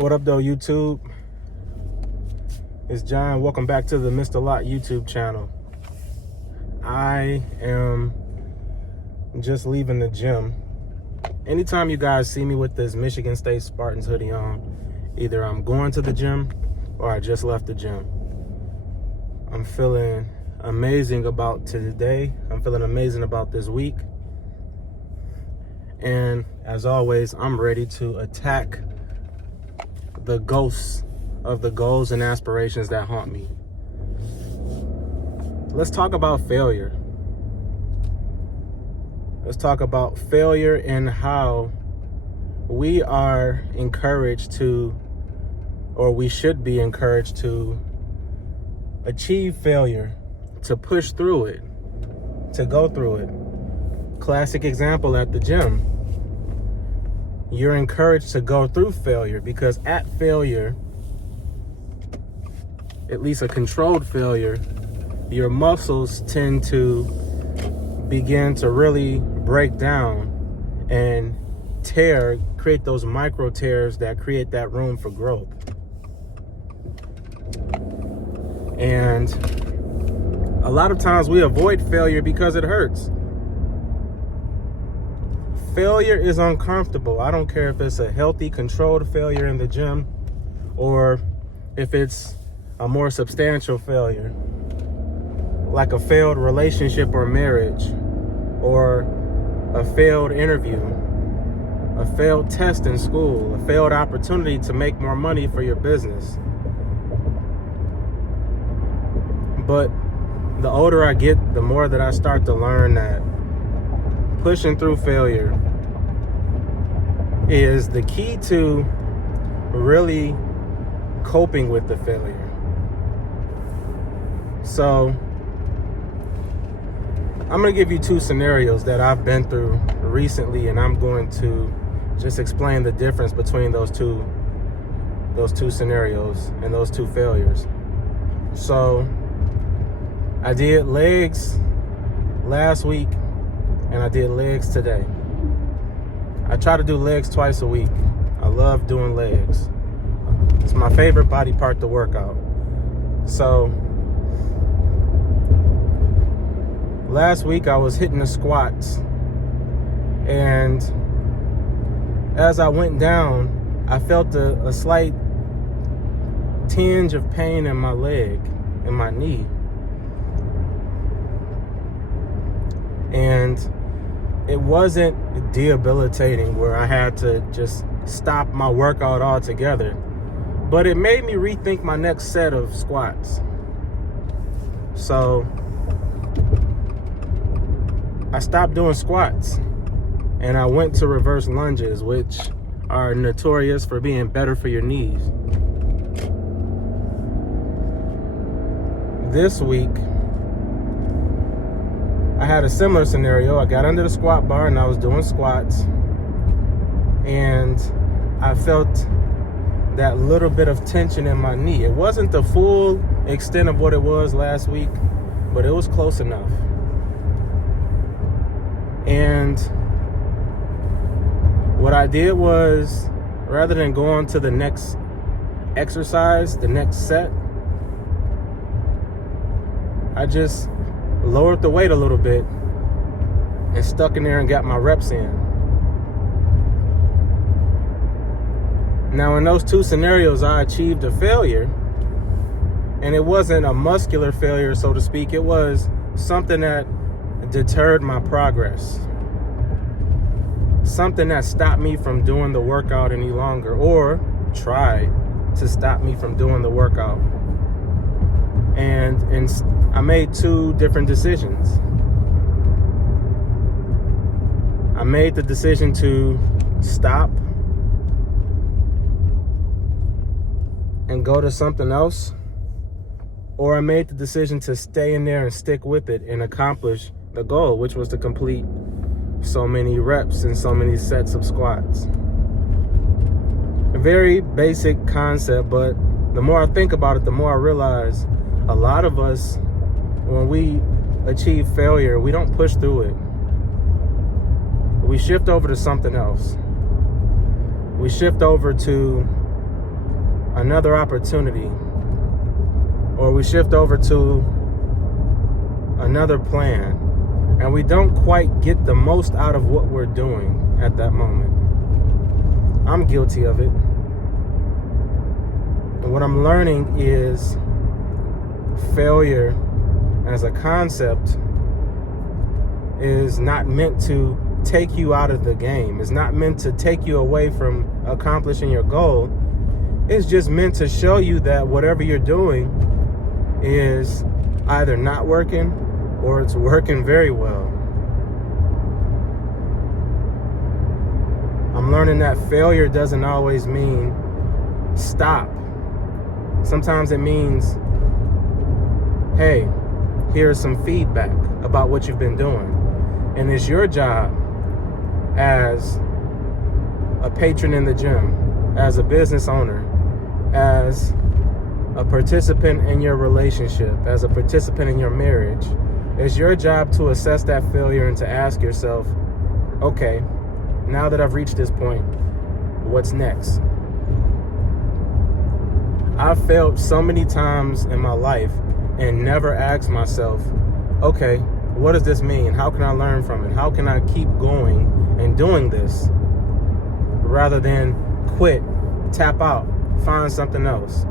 What up, though, YouTube? It's John. Welcome back to the Mr. Lot YouTube channel. I am just leaving the gym. Anytime you guys see me with this Michigan State Spartans hoodie on, either I'm going to the gym or I just left the gym. I'm feeling amazing about today. I'm feeling amazing about this week. And as always, I'm ready to attack the ghosts of the goals and aspirations that haunt me. Let's talk about failure. Let's talk about failure and how we are encouraged to, or we should be encouraged to, achieve failure, to push through it, to go through it. Classic example at the gym. You're encouraged to go through failure because at failure, at least a controlled failure, your muscles tend to begin to really break down and create those micro tears that create that room for growth. And a lot of times we avoid failure because it hurts. Failure is uncomfortable. I don't care if it's a healthy, controlled failure in the gym or if it's a more substantial failure, like a failed relationship or marriage, or a failed interview, a failed test in school, a failed opportunity to make more money for your business. But the older I get, the more that I start to learn that pushing through failure is the key to really coping with the failure. So I'm going to give you two scenarios that I've been through recently, and I'm going to just explain the difference between those two scenarios and those two failures. So I did legs last week and I did legs today. I try to do legs twice a week. I love doing legs. It's my favorite body part to work out. So last week I was hitting the squats, and as I went down, I felt a slight tinge of pain in my leg, in my knee. And it wasn't debilitating where I had to just stop my workout altogether, but it made me rethink my next set of squats. So I stopped doing squats and I went to reverse lunges, which are notorious for being better for your knees. This week, I had a similar scenario. I got under the squat bar and I was doing squats, and I felt that little bit of tension in my knee. It wasn't the full extent of what it was last week, but it was close enough. And what I did was, rather than go on to the next exercise, the next set, I just lowered the weight a little bit and stuck in there and got my reps in. Now, in those two scenarios, I achieved a failure, and it wasn't a muscular failure, so to speak. It was something that deterred my progress, something that stopped me from doing the workout any longer, or tried to stop me from doing the workout. And I made two different decisions. I made the decision to stop and go to something else, or I made the decision to stay in there and stick with it and accomplish the goal, which was to complete so many reps and so many sets of squats. A very basic concept, but the more I think about it, the more I realize a lot of us, when we achieve failure, we don't push through it. We shift over to something else. We shift over to another opportunity, or we shift over to another plan, and we don't quite get the most out of what we're doing at that moment. I'm guilty of it. And what I'm learning is failure as a concept is not meant to take you out of the game. It's not meant to take you away from accomplishing your goal. It's just meant to show you that whatever you're doing is either not working or it's working very well. I'm learning that failure doesn't always mean stop. Sometimes it means, hey, here's some feedback about what you've been doing. And it's your job as a patron in the gym, as a business owner, as a participant in your relationship, as a participant in your marriage. It's your job to assess that failure and to ask yourself, okay, now that I've reached this point, what's next? I've failed so many times in my life and never asked myself, okay, what does this mean? How can I learn from it? How can I keep going and doing this? Rather than quit, tap out, find something else.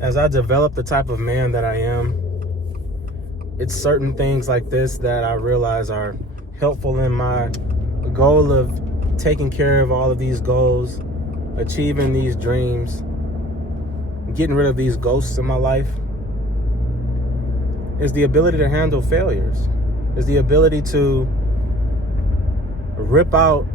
As I develop the type of man that I am, it's certain things like this that I realize are helpful in my goal of taking care of all of these goals, achieving these dreams, getting rid of these ghosts in my life, is the ability to handle failures, is the ability to rip out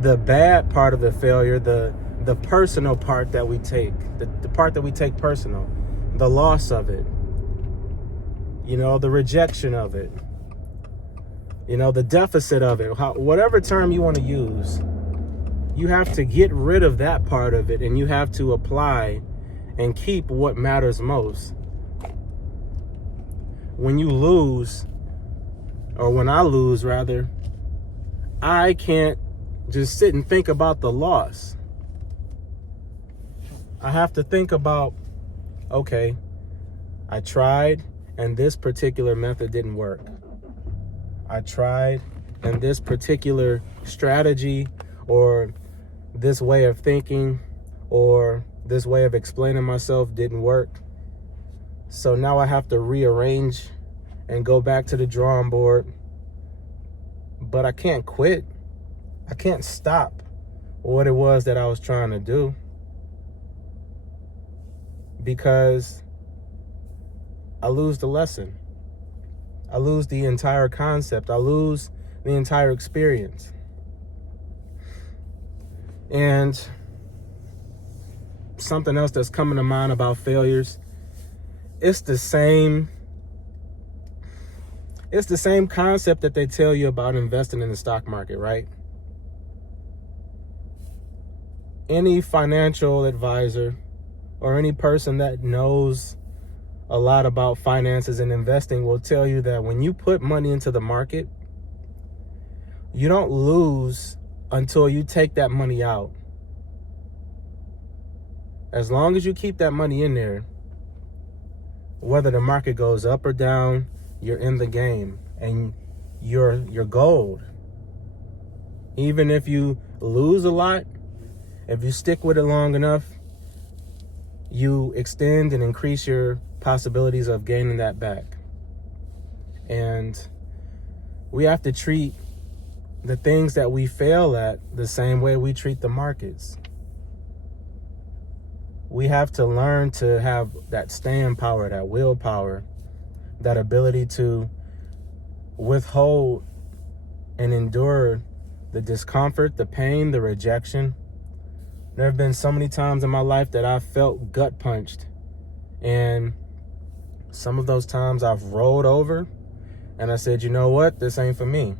the bad part of the failure, the personal part that we take, the part that we take personal, the loss of it, the rejection of it, the deficit of it, whatever term you want to use. You have to get rid of that part of it, and you have to apply and keep what matters most. When you lose, or when I lose rather, I can't just sit and think about the loss. I have to think about, okay, I tried and this particular method didn't work. I tried and this particular strategy or this way of thinking or this way of explaining myself didn't work. So now I have to rearrange and go back to the drawing board. But I can't quit. I can't stop what it was that I was trying to do, because I lose the lesson. I lose the entire concept. I lose the entire experience. And something else that's coming to mind about failures, it's the same concept that they tell you about investing in the stock market, right? Any financial advisor or any person that knows a lot about finances and investing will tell you that when you put money into the market, you don't lose until you take that money out. As long as you keep that money in there, whether the market goes up or down, you're in the game and you're gold. Even if you lose a lot, if you stick with it long enough, you extend and increase your possibilities of gaining that back. And we have to treat the things that we fail at the same way we treat the markets. We have to learn to have that staying power, that willpower, that ability to withhold and endure the discomfort, the pain, the rejection. There have been so many times in my life that I felt gut punched, and some of those times I've rolled over and I said, you know what, this ain't for me.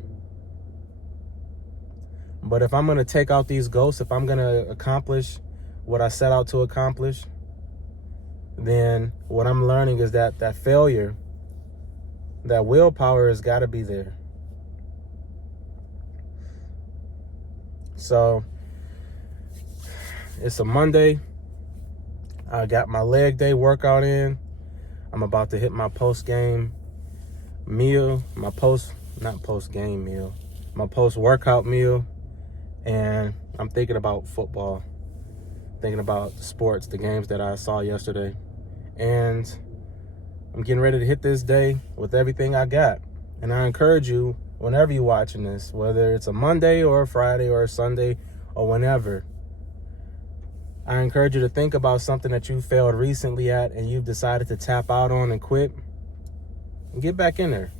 But if I'm going to take out these ghosts, if I'm going to accomplish what I set out to accomplish, then what I'm learning is that failure, that willpower has got to be there. So it's a Monday. I got my leg day workout in. I'm about to hit my post-game meal, my post-game meal, my post-workout meal. And I'm thinking about football, thinking about the sports, the games that I saw yesterday. And I'm getting ready to hit this day with everything I got. And I encourage you, whenever you're watching this, whether it's a Monday or a Friday or a Sunday or whenever, I encourage you to think about something that you failed recently at and you've decided to tap out on and quit. And get back in there.